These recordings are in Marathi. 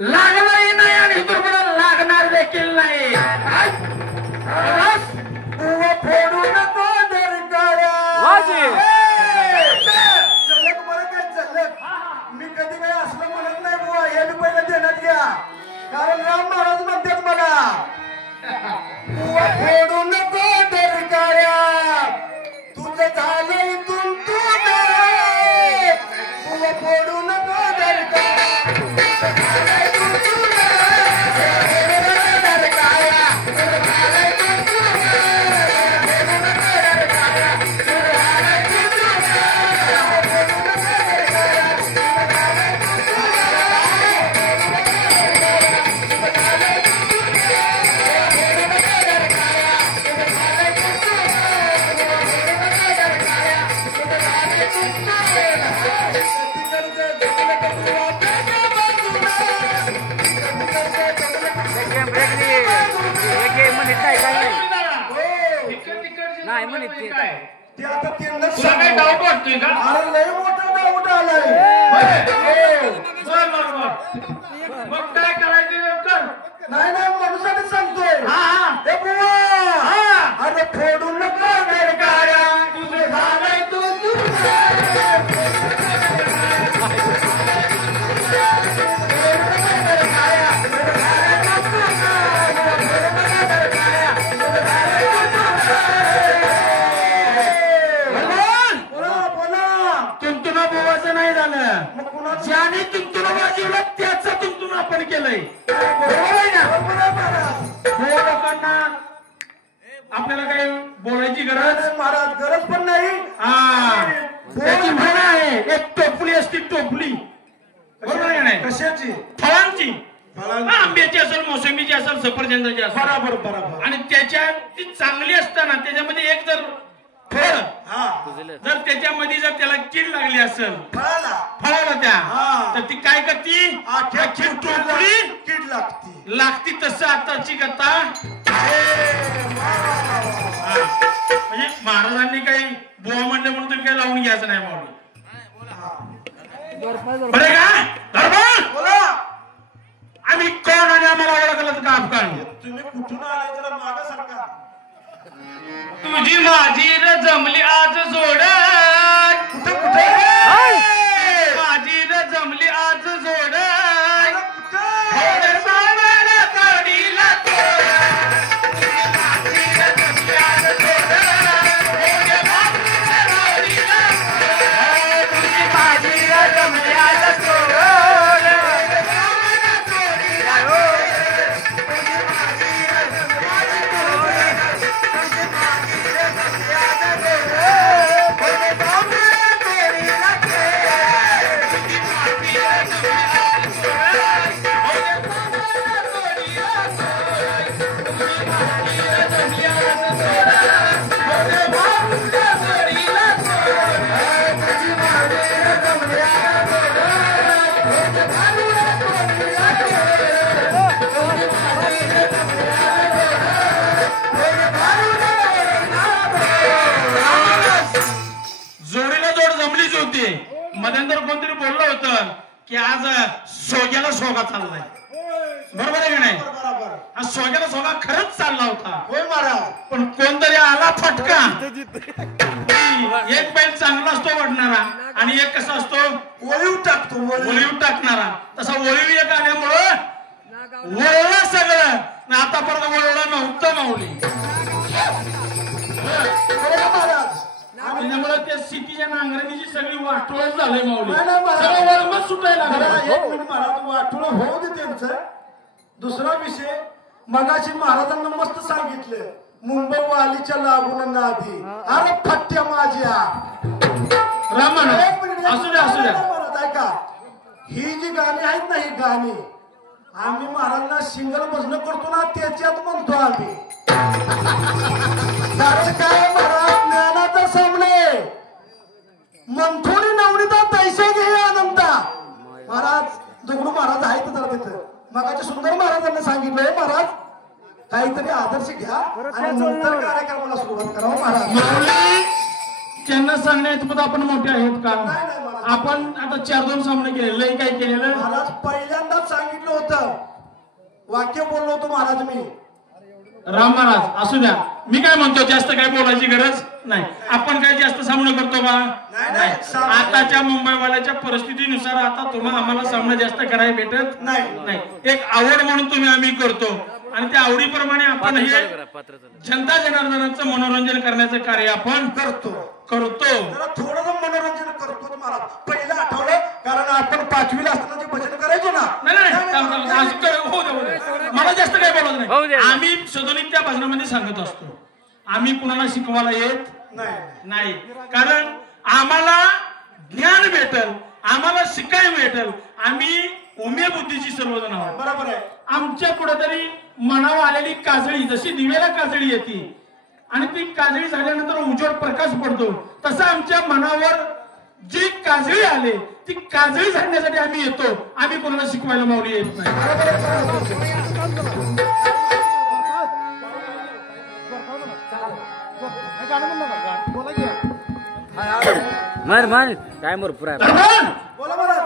लागलाही नाही आणि तुम्हाला लागणार देखील नाही. फोडू नको मी कधी काही असलं म्हणत नाही बुवा. हे मी पहिलं ध्यानात घ्या, कारण राम महाराज म्हणतात मला फोडू नको दरकार्या तुझं झालं इथून तू फोडू नको दरकार्या नाही म्हणत ते आता काय डाऊट वाटतोय का? अरे लय मोठा डाऊट आलाय. मग काय करायचं कर. नाही नाही म्हणून सांगतोय. हे बुवा अरे फोडून नको दरकार्या तुझं झालंय तू ज्याने तुमतुन वाजवलं त्याचं तुमतुन आपण केलंय. बरोबर आहे ना? लोकांना आपल्याला काही बोलायची गरज महाराज गरज पण नाही. त्याची म्हण आहे एक टोपली असते टोपली. बरोबर आहे नाही? कशाची? फळांची. आंब्याची असेल मोसंबीची असेल सफरचंदाची असेल. बरोबर बरोबर. आणि त्याच्या ती चांगली असताना त्याच्यामध्ये एक जर फळ जर त्याच्यामध्ये जर त्याला कीड लागली असेल फळाला त्या तर ती काय करती टोपली कीड लागती. तसं आताची कथा म्हणजे महाराजांनी काही बुवा म्हणले म्हणून तुम्ही काही लावून घ्यायचं नाही म्हणून. बरं का बोला आम्ही कोण आणि आम्हाला ओळखलं का अफगाण. तुम्ही कुठून आलाय जरा मागं सरका. तुझी माझी र जमली आज जोड. कुठे कुठे माझी र जमली आज जोड. मध्यंतर कोणतरी बोललं होतं की आज सोग्याला सोगा चाललाय. बरोबर आहे का नाही? हा सोग्याला सोगा खरंच चालला होता. होय महाराज. पण कोणतरी आला फटका. एक बैल चांगला असतो वडणारा आणि एक कसा असतो वळीव टाकतो. वळीव टाकणारा. तसा वळीव एक आल्यामुळं वळलं सगळं. आतापर्यंत वळलं नव्हतं माऊली. त्याच्यामुळे त्या सिटीच्या नांगरणीची सगळी वाटोळच झालंय माऊली. सगळं वळमच सुटायला लागलं. महाराज वाटोळ होऊ दे त्यांचं. दुसरा विषय मगाशी महाराजांना मस्त सांगितलं मुंबई वालीच्या लागून नादी. अरे फट्ट्या माझ्या रामन असू द्या असू द्या. ऐका ही जी गाणी आहेत ना ही गाणी आम्ही महाराजांना सिंगल भजन करतो ना त्याच्यात म्हणतो आम्ही. कारण काय महाराज ज्ञानाचा सामने मंथोनी नवनीता पैसे घे आनंदा. महाराज दगडू महाराज आहेत तर तिथं मगाच्या सुंदर महाराजांना सांगितलंय महाराज काहीतरी आदर्श घ्या आणि नंतर कार्यक्रमाला सुरुवात करावं. महाराज त्यांना सांगण्यात आपण मोठे आहेत का? आपण आता 4-2 सामने केले. लय काय केलेलं महाराज पहिल्यांदाच सांगितलं होतं वाक्य बोललो होतो महाराज मी. राम महाराज असू द्या. मी काय म्हणतो जास्त काय बोलायची गरज नाही. आपण काय जास्त सामना करतो का? नाही. आताच्या मुंबईवाल्याच्या परिस्थितीनुसार आता तुम्हाला आम्हाला सामना जास्त करायला भेटत नाही. एक आवड म्हणून तुम्ही आम्ही करतो आणि त्या आवडीप्रमाणे आपण हे जनता जनार्दनाचं मनोरंजन करण्याचं कार्य आपण करतो. थोडं मनोरंजन करतो महाराज. पहिलं आठवलं कारण आपण 5वीला असताना जे भजन करायचो ना. मला जास्त काय बोलत नाही. आम्ही सदोनिक त्या भजनामध्ये सांगत असतो. आम्ही कुणाला शिकवायला येत नाही. कारण आम्हाला ज्ञान भेटल आम्हाला शिकायला भेटल. आम्ही उमे बुद्धीची सर्वजण आहोत. बरोबर आहे. आमच्या कुठेतरी मनावर आलेली काजळी जशी दिव्याला काजळी येते आणि ती काजळी झाल्यानंतर उज्ज्वल प्रकाश पडतो तसं आमच्या मनावर जी काजळी आले ती काजळी झाडण्यासाठी आम्ही येतो. आम्ही कोणाला शिकवायला माऊली येत नाही. मार काय मोर पुरा बोला महाराज.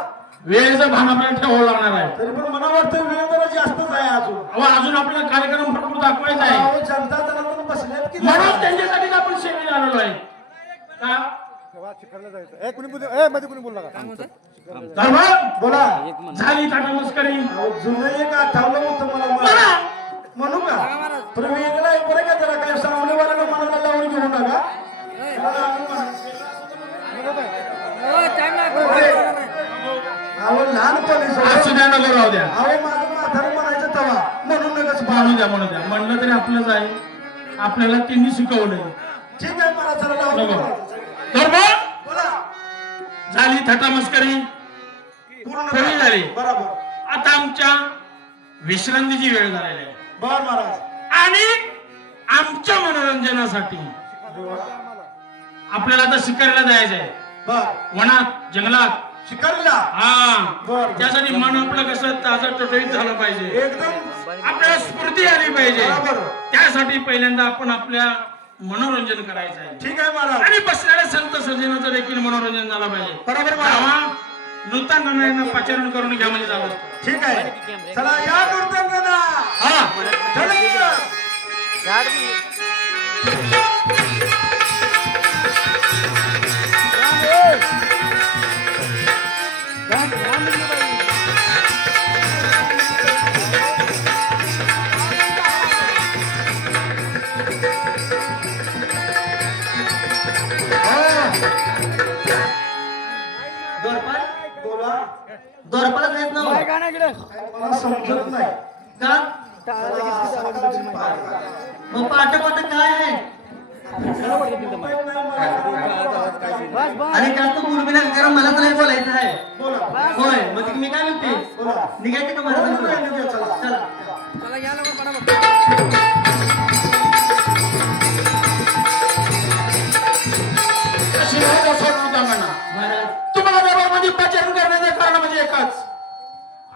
वेळेचं भान आपल्याला ठेवावं लागणार आहे. तरी पण मला वाटतं वेळ जरा जास्तच आहे अजून. अजून आपल्याला कार्यक्रम भरपूर दाखवायचा आहे. जनता जनार्दन बसल्यात की म्हणून त्यांच्यासाठी आपण सेवेला आलेलो आहे का? बोला झाली टाटा मस्करी. जुनं एक आठवलं होतं मला म्हणू का पण वेगळं आहे बरं का. जरा काय सामनेवाल्याला मनाला लावून घेऊ नका. लहानपणी राहू द्या. माझं म्हातारं म्हणायचं तवा म्हणून नकच म्हणू द्या म्हणलं तरी आपलंच आहे. आपल्याला त्यांनी शिकवलंय. ठीक आहे मला चला बोला झाली थटा मस्करी पूर्ण झाली. बरोबर. आता आमच्या विश्रांतीची वेळ झालेली आहे. बर महाराज. आणि आमच्या मनोरंजनासाठी आपल्याला आता शिकारीला जायचं आहे. वनात जंगलात शिकारीला. हा त्यासाठी मन आपलं कसं ताजं टटोईत झालं पाहिजे. एकदम आपल्याला स्फूर्ती आली पाहिजे. त्यासाठी पहिल्यांदा आपण आपल्या मनोरंजन करायचं आहे. ठीक आहे महाराज. आणि बसणाऱ्या संत सज्जनाचं देखील मनोरंजन झालं पाहिजे. बरोबर नूतन गाण्यांना पाचारण करून घ्या म्हणजे झालं. ठीक आहे चला या नूतन गाणं. दोरपाला येत ना मला समजत नाही का मग पाठ काय आहे. आणि जास्त बोलू कारण मला तर बोलायचं आहे. होय मग मी काय म्हणते निघायचं का मला. चला तुम्हाला दरबारमध्ये पाचारण करण्याचं कारण म्हणजे एकच.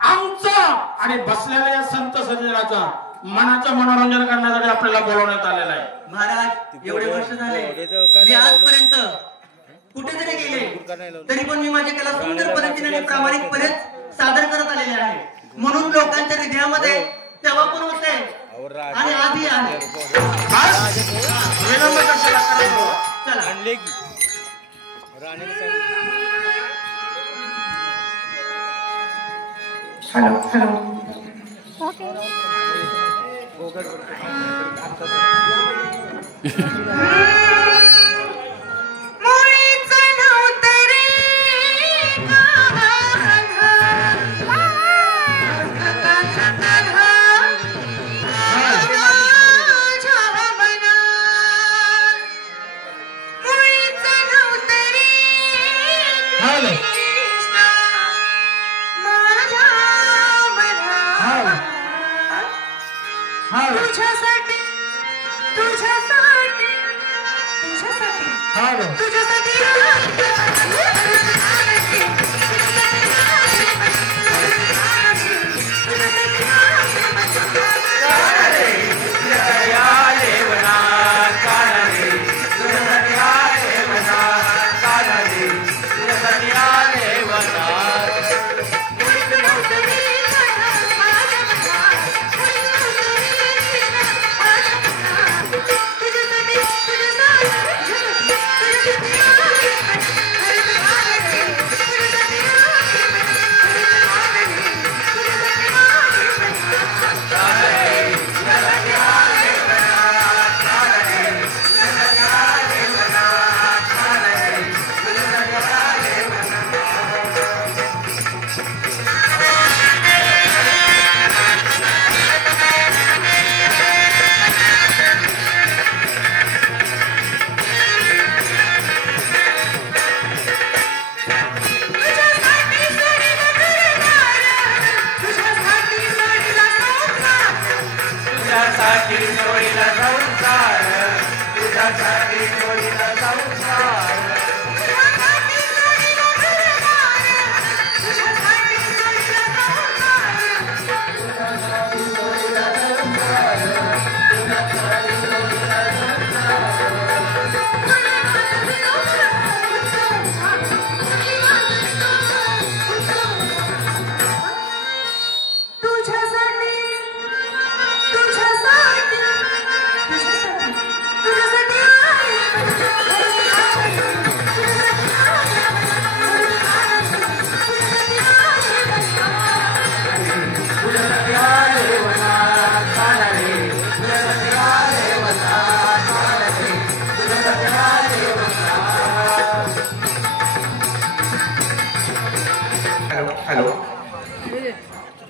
आमचा आणि बसलेल्या या संत सज्जनाचा मनाचं मनोरंजन करण्यासाठी आपल्याला बोलवण्यात आलेलं आहे. महाराज एवढे वर्ष झाले मी आजपर्यंत कुठेतरी गेले तरी पण मी माझी कला सुंदर पद्धतीने प्रामाणिकपणे सादर करत आलेले आहे. म्हणून लोकांच्या हृदयामध्ये तेव्हा पण होते आणि आधी आहे. आज विलंब कशाला करायचा? चला आणले की राणीने सांगितलं.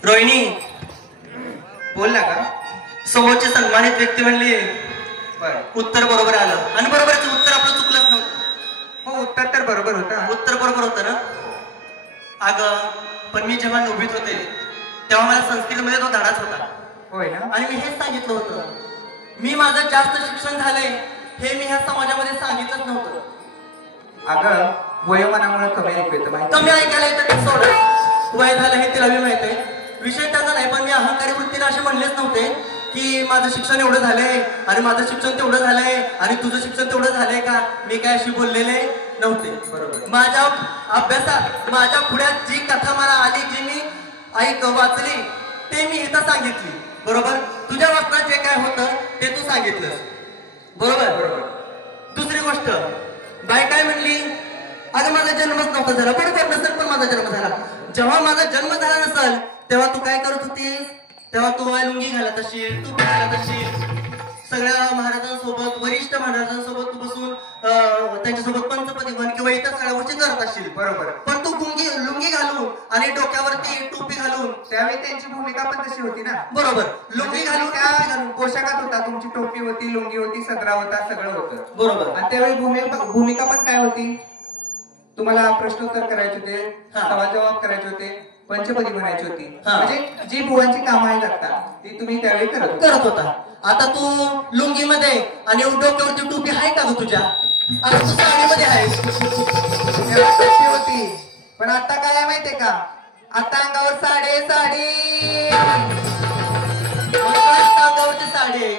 रोहिणी बोलला का? समोरचे सन्मानित व्यक्ती म्हणली उत्तर बरोबर आलं आणि बरोबरच उत्तर आपलं चुकलंच नव्हतं. हो उत्तर तर बरोबर होतं. उत्तर बरोबर होतं ना? अगं पण मी जेव्हा नववीत होते तेव्हा मला संस्कृतमध्ये तो धडाच होता. होय ना? आणि मी हेच सांगितलं होतं, मी माझं जास्त शिक्षण झालंय हे मी ह्या समाजामध्ये सांगितलंच नव्हतं. अगं वयोमानामुळे कमी ऐकू येतं माहिती. कमी ऐकायला येतं ते सोड, वय झालं हे तिला मी माहित आहे, विषय त्याचा नाही. पण मी अहंकारी वृत्तीने असे म्हणलेच नव्हते की माझं शिक्षण एवढं झालंय आणि माझं शिक्षण तेवढं झालंय आणि तुझं शिक्षण तेवढं झालंय का. मी काय अशी बोललेले नव्हते. बरोबर. माझ्या अभ्यासात माझ्या पुढ्यात जी कथा मला आली, जी मी वाचली ते मी इथं सांगितली. बरोबर. तुझ्या वाचनात जे काय होतं ते तू सांगितलंस. बरोबर बरोबर. दुसरी गोष्ट, बाई काय म्हणली, अगं माझा जन्मच नव्हता झाला. बरोबर नसेल पण माझा जन्म झाला. जेव्हा माझा जन्म झाला नसेल तेव्हा तू काय करत होतीस? तेव्हा तू लुंगी घालत असशील, तू घालत असशील, सगळ्या महाराजांसोबत, वरिष्ठ महाराजांसोबत तू बसून त्यांच्यासोबत पंचपदी म्हण किंवा इतर सगळ्या गोष्टी करत असशील. बरोबर. पण तू लुंगी घालून आणि डोक्यावरती टोपी घालून, त्यावेळी त्यांची भूमिका पण तशी होती ना. बरोबर, लुंगी घालून त्या पोशाखात होता, तुमची टोपी होती, लुंगी होती, सदरा होता, सगळं होतं. बरोबर. आणि त्यावेळी भूमिका पण काय होती? तुम्हाला प्रश्नोत्तर करायचे होते, सवाल जबाब करायचे होते, पंचपदी म्हणायची होती. म्हणजे जी बुवांची कामं आहेत आता ती तुम्ही त्यावेळी करत होता. आता तू लुंगीमध्ये आणि डोक्यावरती टोपी आहे का ग तुझ्या? आता तू साडीमध्ये आहेस. टोपी होती. पण आता काय आहे माहितीये का? आता अंगावर साडी अंगावरती साडी आहे.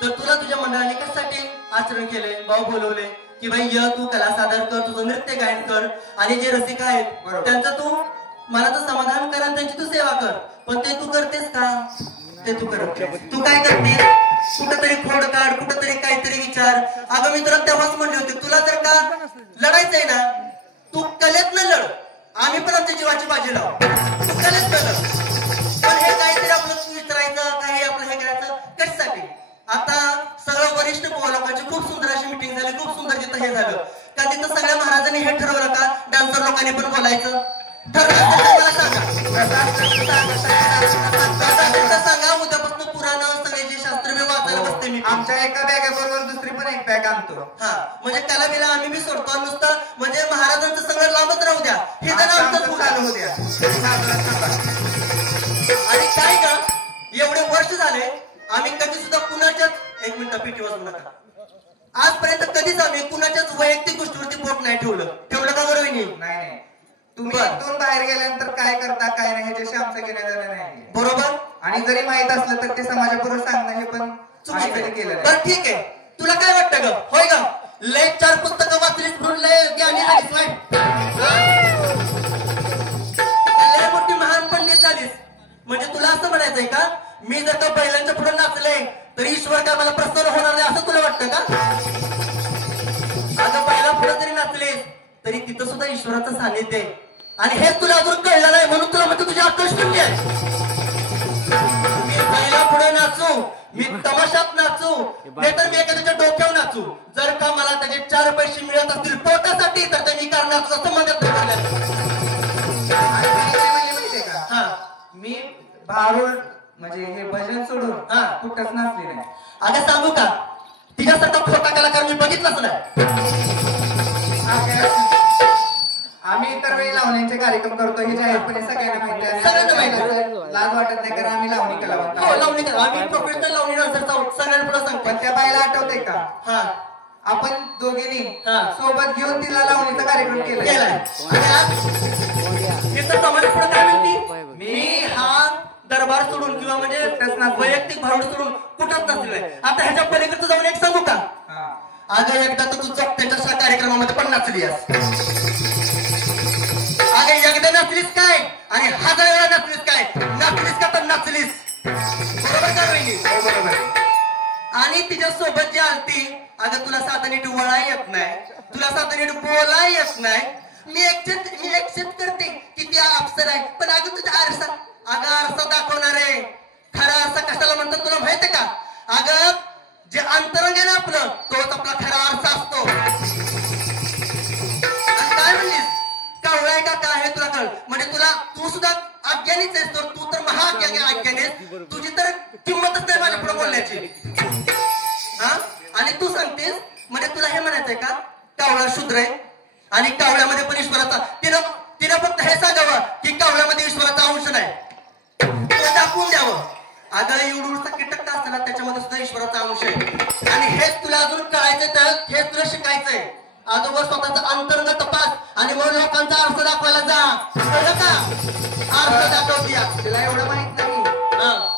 तर तुला तुझ्या मंडळाने कशासाठी आचरण केले, भाऊ बोलवले की भाई य तू कला सादर कर, तुझं नृत्य गायन कर आणि जे रसिक आहेत त्यांचं तू मनाचं समाधान कर आणि त्यांची तू सेवा कर. पण ते तू करतेस का? ते तू करत नाहीस. तू काय करते, कुठंतरी खोड काढ, कुठंतरी काहीतरी विचार. अगं मी तुला तेव्हाच म्हणले होते, तुला जर का लढायचंय ना, तू कलेत न लढ, आम्ही पण आमच्या जीवाची बाजी लावू. तू कलेत न लढ, पण हे काहीतरी आपलं विचारायचं, काही आपलं हे करायचं कशासाठी. आता सगळं वरिष्ठ लोकांची खूप सुंदर अशी मिटिंग झाली, खूप सुंदर तिथं हे झालं का, तिथं सगळ्या महाराजांनी हे ठरवलं का डान्सर लोकांनी पण बोलायचं ठरवलं. मला सांगा, उद्यापासून पुराणं सगळे जे शास्त्र मी वाचायला बसते. मी आमच्या एका बॅगाबरोबर दुसरी पण एक बॅग आणतो. हा म्हणजे त्याला बिला आम्ही बी सोडतो, नुसतं म्हणजे महाराजांचं सगळं लांबच राहू द्या, हे जरा आमचं चालू होऊ द्या. आणि काय का एवढे वर्ष झाले आम्ही कधी सुद्धा कुणाच्याच, एक मिनिट पीठी वाजवू नका, आजपर्यंत कधीच आम्ही कुणाच्याच वैयक्तिक गोष्टीवरती बोट नाही ठेवलं का बरोबर? नाही, तुम्ही इथून बाहेर गेल्यानंतर काय करता काय नाही ह्याच्याशी आमचं घेणं देणं नाही. बरोबर. आणि जरी माहित असलं तर ते समाजाबरोबर सांगणं हे पण चुकीचं केलं नाही. बरं ठीक आहे, तुला काय वाटतं ग, होय ग? लय 4 पुस्तकं वाचलीस म्हणून लय ज्ञानी झालीस, लय मोठी महान पंडित झालीस. म्हणजे तुला असं म्हणायचंय का, मी जर का बैलांच्या पुढे नाचले तर ईश्वर काय मला प्रसन्न होणार नाही असं तुला वाटतं का? आता बैला पुढे जरी नाचलेस तरी तिथं सुद्धा ईश्वराचं सानिध्य आहे. आणि हेच तुला अजून कळलं नाही म्हणून तुला म्हणतो तुझी अक्कल शून्य आहे. मी बैला पुढे नाचू, मी तमाशात नाचू, नाहीतर मी एखाद्याच्या डोक्यावर नाचू, जर का मला त्याचे 4 पैसे मिळत असतील पोटासाठी तर ते मी करणार असं मदत माहितीये का, हा मी भारूड म्हणजे हे भजन सोडून कुठंच नाचले नाही. आता सांगू का, तिच्यासारखा खोटा कलाकार मी बघितलाच नाही. आम्ही इतर वेळी लावण्यांचे कार्यक्रम करतो हे जाहीरपणे सगळ्यांना माहिती आहे. सगळ्यांना माहिती आहे. लाज वाटत नाही कारण आम्ही लावणी कलावंत हो, लावणी कला, आम्ही प्रोफेशनल लावणी डान्सर सगळ्यांना पुढे सांगतो. पण त्या बाईला आठवतंय का, हा आपण दोघींनी हा. सोबत घेऊन तिला लावणीचा कार्यक्रम केलाय. केलाय. तिथं समाज पुढे काय म्हणते, मी हा दरबार सोडून किंवा म्हणजे वैयक्तिक भावड सोडून कुठंच नसलोय. आता ह्याच्या पलीकडचं जाऊन एक सांगू का, अगं एकदा तर तू त्यांच्या कार्यक्रमामध्ये पण नाचली आहेस. अगं एकदा नाचलीस काय आणि 1000 वेळा नाचलीस काय, नाचलीस का तर नाचलीस. बरोबर का वहिनी? बरोबर. आणि तिच्या सोबत जी आलती, अगं तुला साधा नीट वळा येत नाही, तुला साधा नीट बोला येत नाही. मी एक्सेप्ट करते की ती अप्सर आहे, पण अगं तुझा आरसा, अगं आरसा दाखवणार आहे. खरा आरसा कशाला म्हणतात तुला माहितीये का? अगं जे अंतरंग आहे ना आपलं, तोच आपला खरा आरसा असतो. आणि काय म्हणलीस, कावळा आहे का काय आहे तुला कळ, म्हणजे तू सुद्धा अज्ञानीच आहेस, तर तू तर महाअज्ञानी आहेस, तुझी तर किंमतच नाही माझ्या पुढे बोलण्याची. हा, आणि तू सांगतेस म्हणजे तुला हे म्हणायचंय का कावळा शूद्र आहे आणि कावळ्यामध्ये पण ईश्वराचा, तिनं फक्त हे सांगावं की कावळ्यामध्ये ईश्वराचा अंश नाही, दाखवून द्यावं. अगं एवढूसा कीटक असताना त्याच्यामध्ये सुद्धा ईश्वराचा अंश आहे. आणि हेच तुला अजून कळायचंय, तर हेच तुला शिकायचंय. अगोदर स्वतःचा अंतरंग तपास आणि मग लोकांचा अर्थ दाखवायला जा. कळलं का? अर्थ दाखवतीया. तिला एवढं माहित नाही,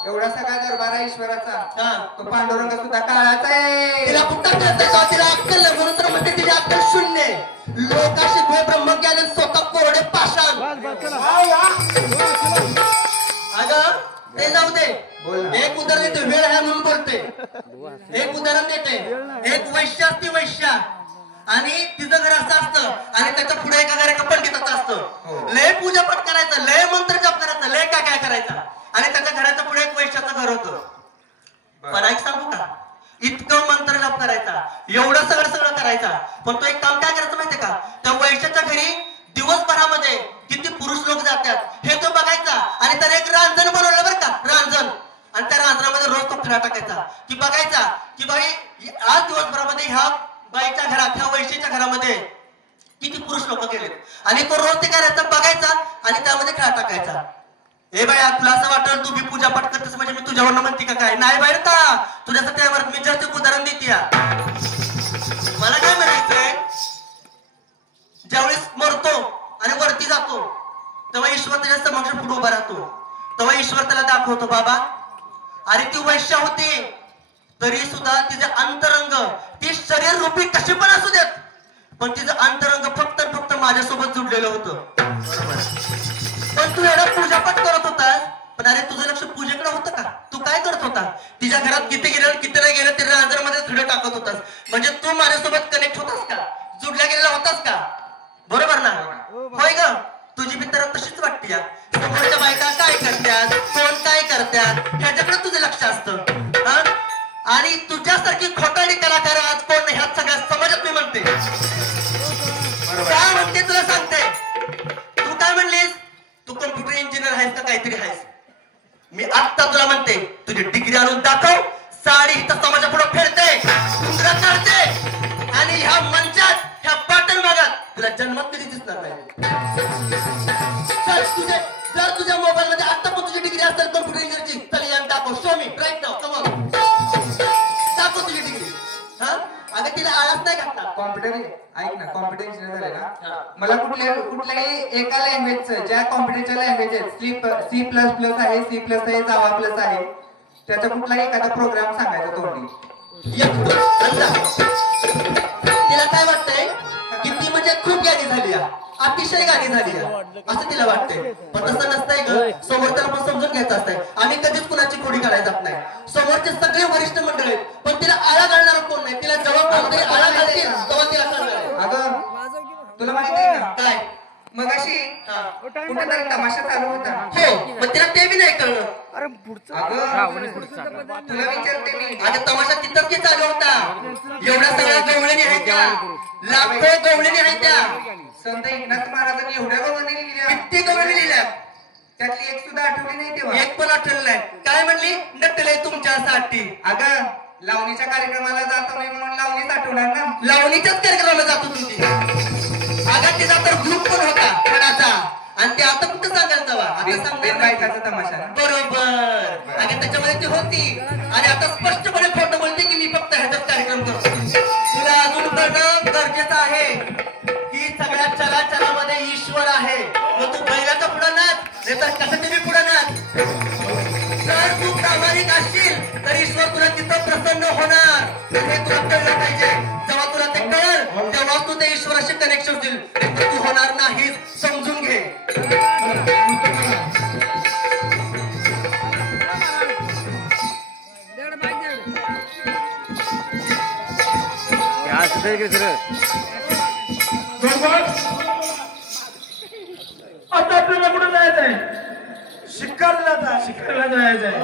एवढा सगळा दरबार आहे ईश्वराचा, तो पांडुरंग सुद्धा काळाचा आहे. तिला कुठं कळतंय का, तिला अक्कल नाही म्हणून तर म्हणते तिची अक्कल शून्य आहे. लोकाशी द्वे ब्रह्मज्ञान स्वतः कोरडे पाषाण. अगं ते जाऊ दे, एक उदाहरण देते, वेळ आहे म्हणून बोलते. एक उदाहरण देते, एक वैश्य असते, वैश्या, आणि तिचं घर असं असतं आणि त्याच्या पुढे एका घर एका पंडिताचं असतं. लय पूजा पाठ करायचं, लय मंत्र जप करायचं, लय काय करायचं, आणि त्याच्या घराच्या पुढे एक वैश्याचं घर होतं. पण ऐक सांगू का, इतकं मंत्र जप करायचा, एवढं सगळं करायचा, पण तो एक काम काय करायचं माहितीये का, त्या वैश्याच्या घरी दिवसभरामध्ये किती पुरुष लोक जातात हे तो बघायचा. आणि त्याने एक रांजण बनवलं बरं का, रांजण, आणि त्या रांजणामध्ये रोज तो खडा टाकायचा की बघायचा की बाई आज दिवसभरामध्ये ह्या बाईच्या घरात, ह्या वैश्याच्या घरामध्ये किती पुरुष लोक गेले, आणि तो रोज ते करायचा, बघायचा आणि त्यामध्ये खडा टाकायचा. हे बाई तुला असं वाटलं तू बी पूजा पाठ करतेस म्हणजे मी तुझ्यावर म्हणते का काय, नाही बाहेर का, तुझ्यासाठी त्यावर मी जास्त उदाहरण देते. मला काय म्हणायचंय, ज्यावेळेस मरतो आणि वरती जातो तेव्हा ईश्वर त्याच्या समक्ष पुढे उभा राहतो. तेव्हा ईश्वर त्याला दाखवतो, बाबा अरे ती वैश्य होती तरी सुद्धा तिचे अंतरंग, ती शरीर रूपी कशी पण असू देत, पण तिचं अंतरंग फक्त माझ्यासोबत जुडलेलं होतं. पण तू एवढा पूजापाठ करत होतास, पण अरे तुझं लक्ष पूजेकडे होतं का, तू काय नव्हता. तिच्या घरात किती गेलं किती नाही गेलं ते रांजरमध्ये थोडं टाकत होतास. म्हणजे तू माझ्यासोबत कनेक्ट होतास का, जुडल्या गेलेला होतास का? बरोबर ना? होय ग, तुझी मित्र तशीच वाटते या. समोरच्या बायका काय करतात, कोण काय करतात ह्याच्याकडे तुझं लक्ष असतं. आणि तुझ्यासारखी खोटाडी कलाकार आज कोण नाही ह्यात सगळ्या समाजात मी म्हणते. काय म्हणते तुला सांगते. तू काय म्हणलीस, तू कम्प्युटर इंजिनियर आहेस का काहीतरी आहेस. मी आत्ता तुला म्हणते तुझी डिग्री आणून दाखव. साडी इथं समाजा पुढे फेडते, सुंदर काढते आणि ह्या मंचात ह्या पाटण भागात तुला जन्मात कधी दिसणार नाही. जर तुझ्या मोबाईल मध्ये आता पण तुझी डिग्री असेल कम्प्युटर इंजिनियरची तर या दाखव. Show me right now. Come on, दाखव तुझी डिग्री. अगं तिला आळस नाही घातला. कॉम्प्युटर ऐक ना, कॉम्प्युटर इंजिनियर झाले ना, मला कुठल्याही एका लँग्वेजचं, ज्या कॉम्प्युटरच्या लँग्वेज आहेत, सी प्लस प्लस आहे, सी प्लस आहे, जावा प्लस आहे, त्याचा कुठलाही एखादा प्रोग्राम सांगायचा तोंडी. तिला काय वाटतंय की ती म्हणजे खूप गाणी झाली आहे, अतिशय गाणी झाली आहे असं तिला वाटतंय. पण तसं नसतंय ग. समोरच्याला पण समजून घ्यायचं असतंय. आम्ही कधीच कुणाची खोडी काढायला जात नाही. समोरचे सगळे वरिष्ठ मंडळ आहेत, पण तिला आळा घालणार कोण नाही. तिला जेव्हा कोणतरी आळा घालतील तेव्हा तिला कळणार आहे. अगं तुला माहिती आहे ना, काय मगाशी कुठेतरी तमाशा चालू होता. हो, पण तिला ते बी नाही कळलं. अगं तुला विचारते मी, अगं तमाशा तिथंच की चालू होता. एवढ्या सगळ्या गवळणी आहेत त्या, लाखो गवळणी आहेत त्या. संत एकनाथ महाराजांनी एवढ्या गवळणी लिहिल्या, किती गवळणी लिहिल्या, त्यातली एक सुद्धा आठवली नाही तेव्हा. एक पण आठवलं नाही. काय म्हणली, नटलंय तुमच्यासाठी. अगं लावणीच्या कार्यक्रमाला जातो नाही म्हणून लावणीच आठवणार ना. लावणीच्याच कार्यक्रमाला जातो तुम्ही. अगं तिचा तर ग्रुप पण होता कोणाचा, आणि ते आता कुठं सांगायला जावा. आता सांगणार बायकाचा तमाशा ना. बरोबर. आणि त्याच्यामध्ये ती होती आणि आता स्पष्टपणे खोटं बोलते की मी फक्त ह्याचाच कार्यक्रम करतो. तुला अजून करणं गरजेचं आहे की सगळ्या चलाचलामध्ये ईश्वर आहे. मग तू बैलाचा पुढं नाच, नाही तर कशाचे बी पुढं नाच. जर तू प्रामाणिक असशील तर ईश्वर तुला तिथं प्रसन्न होणार. हे तुला कळलं पाहिजे. जेव्हा तुला ते कळेल तेव्हा तू त्या ईश्वराशी कनेक्शन होईल. तू होणार नाहीस, समजून घे. आता आपल्याला कुठं जायचंय, शिकारला शिकायला जायचंय.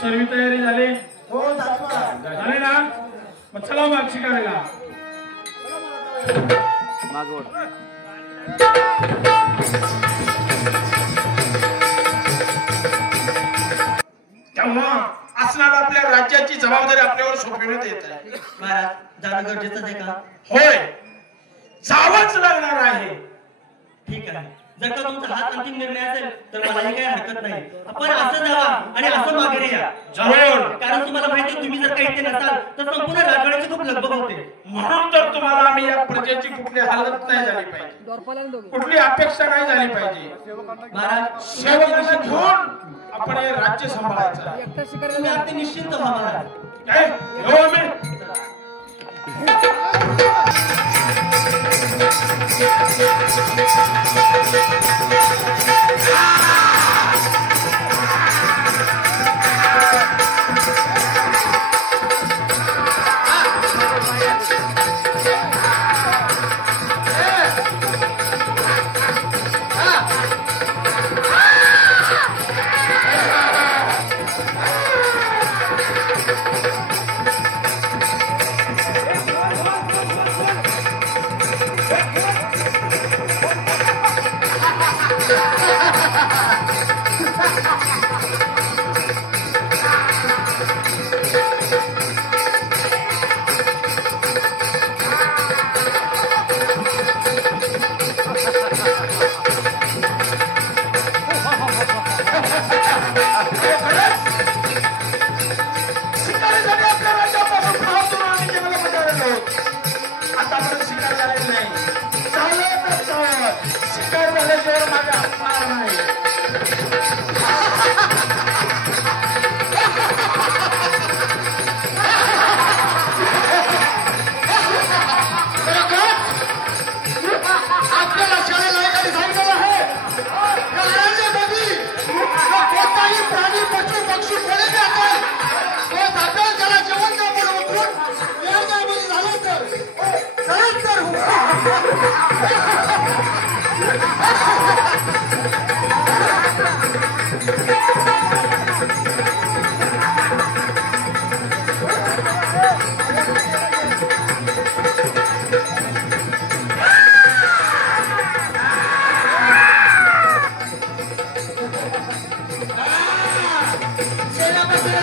सर्व तयारी झाली, हो झाली. झाली ना? मग चला मग शिकायला. तेव्हा असणार आपल्या राज्याची जबाबदारी आपल्यावर सोपविण्यात येत आहे. महाराज जाणं गरजेचं आहे का? होय, जावंच लागणार आहे. ठीक आहे. जर का तुमचा हाच अंतिम निर्णय असेल तर मलाही काही हरकत नाही. आपण असं जावा आणि असं माघारी या. जरूर. कारण तुम्हाला माहिती आहे, तुम्ही जर काही इथे नसाल तर संपूर्ण राजवाड्याची खूप लगबग होते. म्हणून तर तुम्हाला आम्ही या प्रजेची कुठली हालत नाही झाली पाहिजे, कुठली अपेक्षा नाही झाली पाहिजे. महाराज सेवकांना घेऊन आपण हे राज्य सांभाळायचं. तुम्ही अगदी निश्चिंत व्हा महाराज. काय येऊ आम्ही.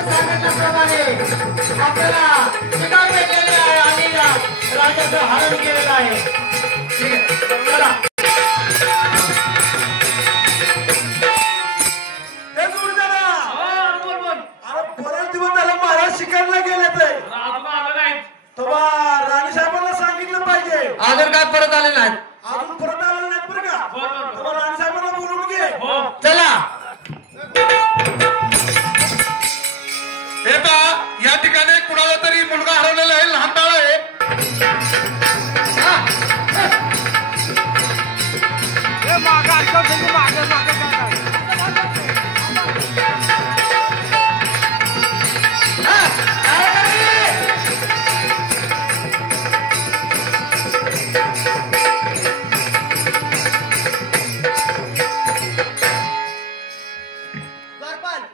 सांगितल्याप्रमाणे आपल्याला शिकार भेटलेली आहे आणि राजाचं हरण केलेलं आहे. ठीक आहे, चला. हे गुरुदादा, हो, बोल बोल. अरे बराच दिवस झाला महाराज शिकारला गेले ते अजून आलं नाही. तेव्हा राणी साहेबांना सांगितलं पाहिजे. अजून काय परत आले नाहीत. अजून परत आलं नाहीत बरं का. बरं. तेव्हा राणी साहेबांना बोलवून घे. हो. चला. हे पहा, या ठिकाणी कुणाला तरी मुलगा हरवलेला आहे, लहान बाळ आहे.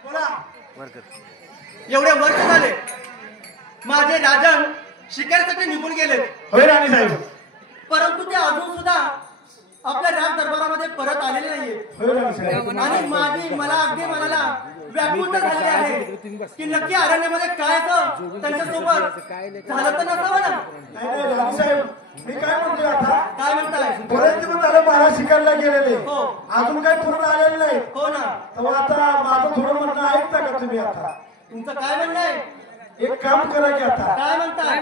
बोला. एवढे वर्ष झाले माझे राजन शिकारीसाठी निघून गेले, होय राणी साहेब. परंतु ते अजून सुद्धा आपल्या राज दरबारामध्ये परत आलेले नाहीये. होय राणी साहेब. आणि मला अगदी मनाला व्याकुलता झाली आहे की नक्की अरण्यामध्ये काय त्यांच्यासोबत झालं तर नसावं ना. नाही नाही राणी साहेब, मी काय म्हणतोय आता, काय म्हणताय? बरेच दिवस झाले महाराज शिकारला गेलेले, हो. अजून काही पूर्ण आलेलं नाही. हो ना. तेव्हा आता माझं थोडं म्हणणं ऐकता का तुम्ही? आता तुमचं काय म्हणणं आहे? एक काम करा की आता. काय म्हणताय?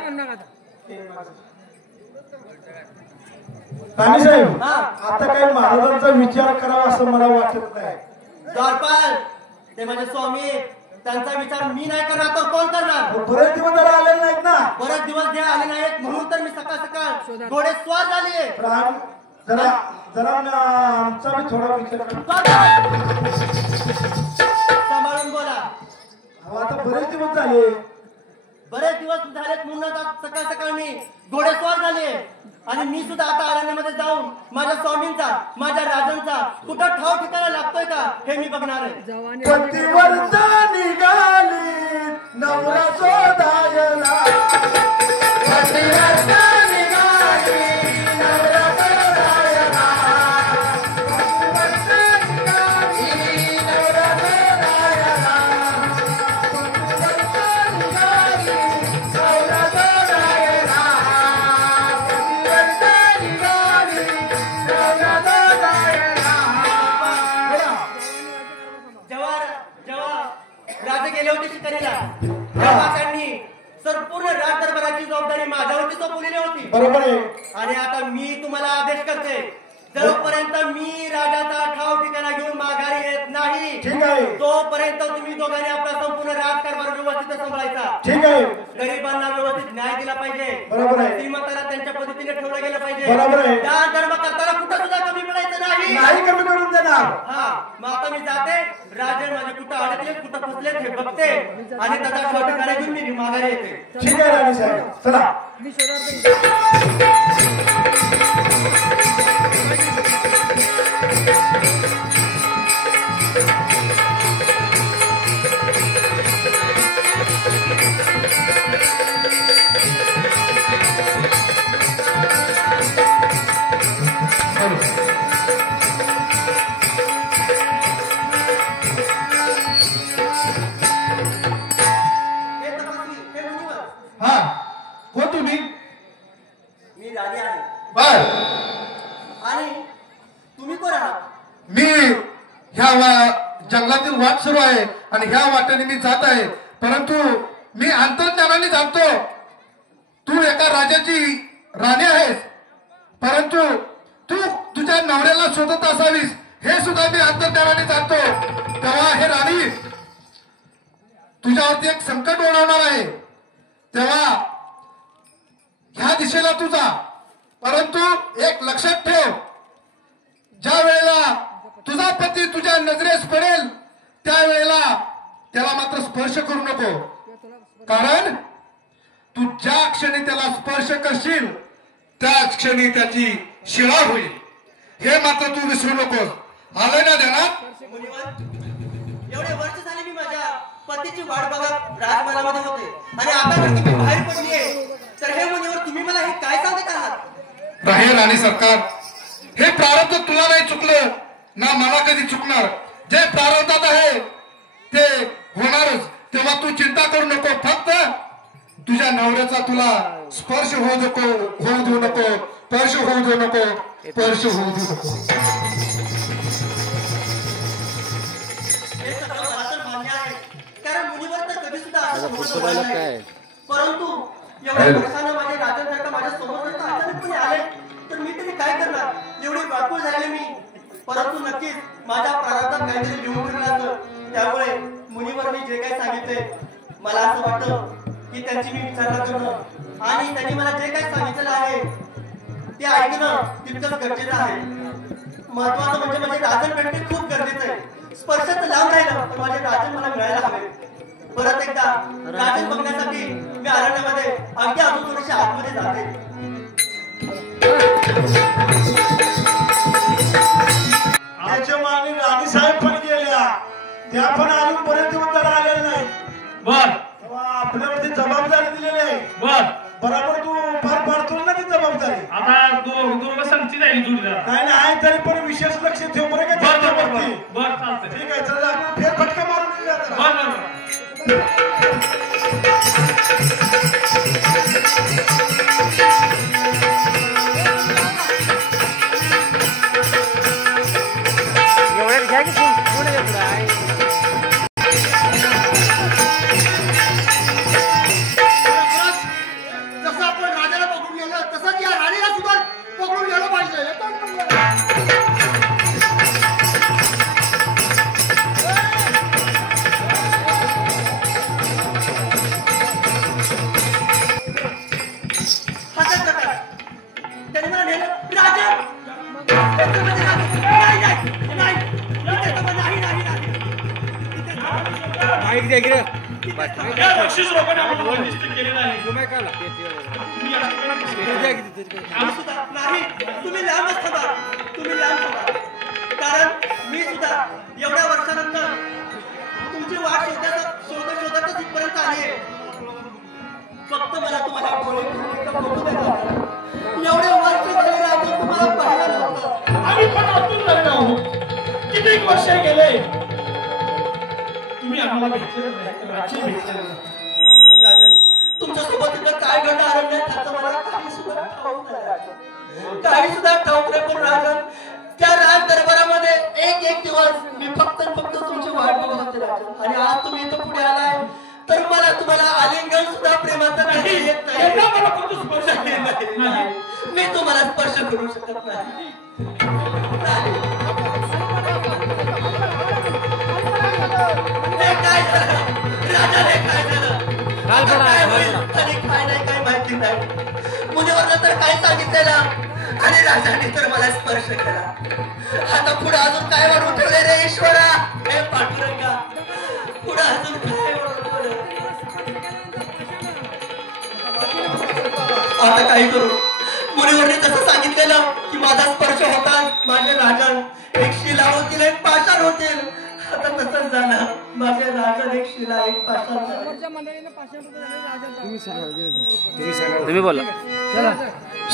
राणी साहेब, हा. आता काही महाराजांचा विचार करावा असं मला वाटत नाही. द्वारपाल, ते माझे स्वामी, त्यांचा विचार मी नाही करणार तर कोण करणार? बरेच दिवस झाले आलेले नाहीत ना. बरेच दिवस जे आले नाहीत म्हणून तर मी सकाळ सकाळ थोडे स्वार झाले. जरा जरा आमचा मी थोडा विचार करा. सांभाळून बोला. अहो, आता बरेच दिवस झाले. बरेच दिवस झालेत म्हणून सकाळ सकाळ मी घोडेस्वार झाले आणि मी सुद्धा आता अरण्यामध्ये जाऊन माझ्या स्वामींचा, माझ्या राजांचा कुठं ठाव ठिकाणा लागतोय का हे मी बघणार आहे. पतिव्रता निघाली नवरा शोधायला. पतिव्रता निघाली नवरा शोधायला. पतिव्रता निघाली नवरा शोधायला. पतिव्रता निघाली नवरा शोधायला. पतिव्रता निघाली नवरा शोधायला. जेव्हा राजे गेले होते शिकारीला तेव्हा त्यांनी संपूर्ण राज दरबाराची जबाबदारी माझ्यावरती सोपवलेली होती. बरोबर आहे. आणि आता मी तुम्हाला आदेश करते, जोपर्यंत मी राजाचा ठाव ठिकाणा घेऊन माघारी येत नाही ठीक आहे. तोपर्यंत तुम्ही दोघांनी आपला संपूर्ण राजकारभार व्यवस्थित सांभाळायचा. ठीक आहे. गरिबांना व्यवस्थित न्याय दिला पाहिजे. बरोबर आहे. श्रीमंतांना त्यांच्या पद्धतीने ठेवलं गेलं पाहिजे. बरोबर आहे. दान धर्म करताना कुठं सुद्धा कमी पडायचं नाही. नाही कमी करून देणार. हा, मग आता मी जाते. राजे माझे कुठं अडकले कुठं फसले हे बघते आणि त्याचा ठाव ठिकाणा घेऊन मी माघारी येते. ठीक आहे राणी साहेब, चला. हा, हो तुम्ही? मी राणी आहे. बर. आणि तुम्ही कोण आहात? मी ह्या जंगलातील वाट सुरू आहे आणि ह्या वाटेने मी जात आहे, परंतु मी अंतर्ज्ञानाने जाणतो तू एका राजाची राणी आहेस, परंतु तू तुझ्या नवऱ्याला शोधत असावीस हे सुद्धा मी अंतर्ज्ञानाने जाणतो. तेव्हा हे राणी तुझ्यावरती एक संकट ओढवणार आहे, तेव्हा ह्या दिशेला तू जा. परंतु एक लक्षात ठेव, ज्या वेळेला तुझा पती तुझ्या नजरेस पडेल त्यावेळेला त्याला मात्र स्पर्श करू नको, कारण तू ज्या क्षणी त्याला स्पर्श करशील त्या क्षणी त्याची शिळा होईल हे मात्र तू विसरू नकोस. आलंय ना ध्यानात? मुनिवर, एवढे वर्ष झाले मी माझ्या पतीची वाट बघत राजमहालामध्ये होते आणि आता जर तुम्ही बाहेर पडलीये तर हे मुनिवर तुम्ही मला हे काय सांगत आहात? राहे राणी सरकार, हे प्रारब्ध तुला नाही चुकलं ना मला कधी चुकणार. जे प्रारब्धात आहे ते होणारच. तेव्हा तू चिंता करू नको. फक्त तुझ्या नवऱ्याचा तुला स्पर्श होऊ देऊ नको, स्पर्श होऊ देऊ नको, स्पर्श होऊ देऊ नको. हे सगळं मला तर मान्य आहे, कारण मुनिवर तर कधी सुद्धा असं बोलत बोलला नाही. परंतु एवढ्या वर्षानं माझे राजांसारखं माझ्या समोर जर अचानकपणे आले तर मी तरी काय करणार? एवढे व्याकुळ झाले मी. परंतु नक्कीच माझ्या प्रारब्धात काहीतरी लिहून ठेवलं असं. त्यामुळे मुनिवरनी जे काही सांगितले मला असं वाटतं की त्यांची मी विचारणा करणं आणि त्यांनी मला जे काही सांगितलेलं आहे ते ऐकणं तितकंच गरजेचं आहे. महत्वाचं म्हणजे माझे राजन भेटणे खूप गरजेचं आहे. स्पर्श तर लांब राहिलं पण माझे राजन मला मिळायला हवे. परत एकदा राजन बघण्यासाठी मी अरण्यामध्ये अगदी अजून थोडीशी आतमध्ये जाते. त्याच्या मागे राणी साहेब पण गेल्या, त्या पण अजून बरेच दिवस त्याला आलेले नाही. बर आपल्यावरती जबाबदारी दिलेली आहे. बर बरोबर तू फार पाडतो ना ती जबाबदारी. आता दोघं सांगती नाही जोडीदार. काय नाही तरी पण विशेष लक्ष ठेव बरं का त्याच्यावरती. बर चालतंय. ठीक आहे, चला आपण फेर फटका मारून येऊया जरा. बर एवढ्यात घ्या की पुढे येतो आहे. जसं आपण राजाला पकडून गेलो तसंच या राणीला सुद्धा पकडून गेलं पाहिजे. त्यांनी मला नेलं. राजन माईक द्या की रे. बक्षीस लोकांनी आम्हाला बंदिस्त केलेलं आहे. तुम्ही काय ला? आम्ही सुद्धा नाही. तुम्ही लांबच थांबा, तुम्ही लांब थांबा. कारण मी सुद्धा एवढ्या वर्षानंतर तुमची वाट शोधतच इथपर्यंत आली. फक्त मला तुम्हाला एवढे वर्ष झाले राहतो तुम्हाला पाहिलं नव्हतं. आम्ही पण आतून लग्न आहोत. किती वर्ष गेले तुम्ही आम्हाला भेटलेलं नाही. रात्री भेटलेलं नाही. तुमच्यासोबत इथं काय घडलं अरण्यात त्याचं मला काही सुद्धा ठाऊक नाही. काही सुद्धा ठाऊक नाही. पण राजन, त्या राज दरबारामध्ये एक दिवस मी फक्त तुमची वाट बघत होते राजन. आणि आज तुम्ही इथं पुढे आलाय तर मला तुम्हाला आलिंगन सुद्धा प्रेमाचं नाही येत नाही. मला फक्त स्पर्श केला नाही. मी तुम्हाला स्पर्श करू शकत नाही. हे काय झालं राजाने? काय झालं? काय होईल आणि काय नाही काय माहिती नाही. मुनिवरनं तर काय सांगितलेलं आणि राजाने तर मला स्पर्श केला. आता पुढे अजून काय वाढून ठेवले रे ईश्वरा? हे पांडुरंगा, पुढे अजून काय वाढून ठेवलं? आता काय करू? मुनिवरने तसं सांगितलेलं की माझा स्पर्श होता माझे राजन एक शिला होतील, एक पाषाण होतील. आता तसंच झालं. माझे राजन एक शिला, एक पाषाण झाले. तुम्ही बोला.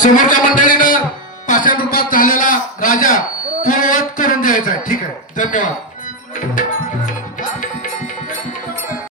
समोरच्या मंडळीनं पाषाण रूपात झालेला राजा पूर्ववत करून द्यायचा आहे. ठीक आहे, धन्यवाद.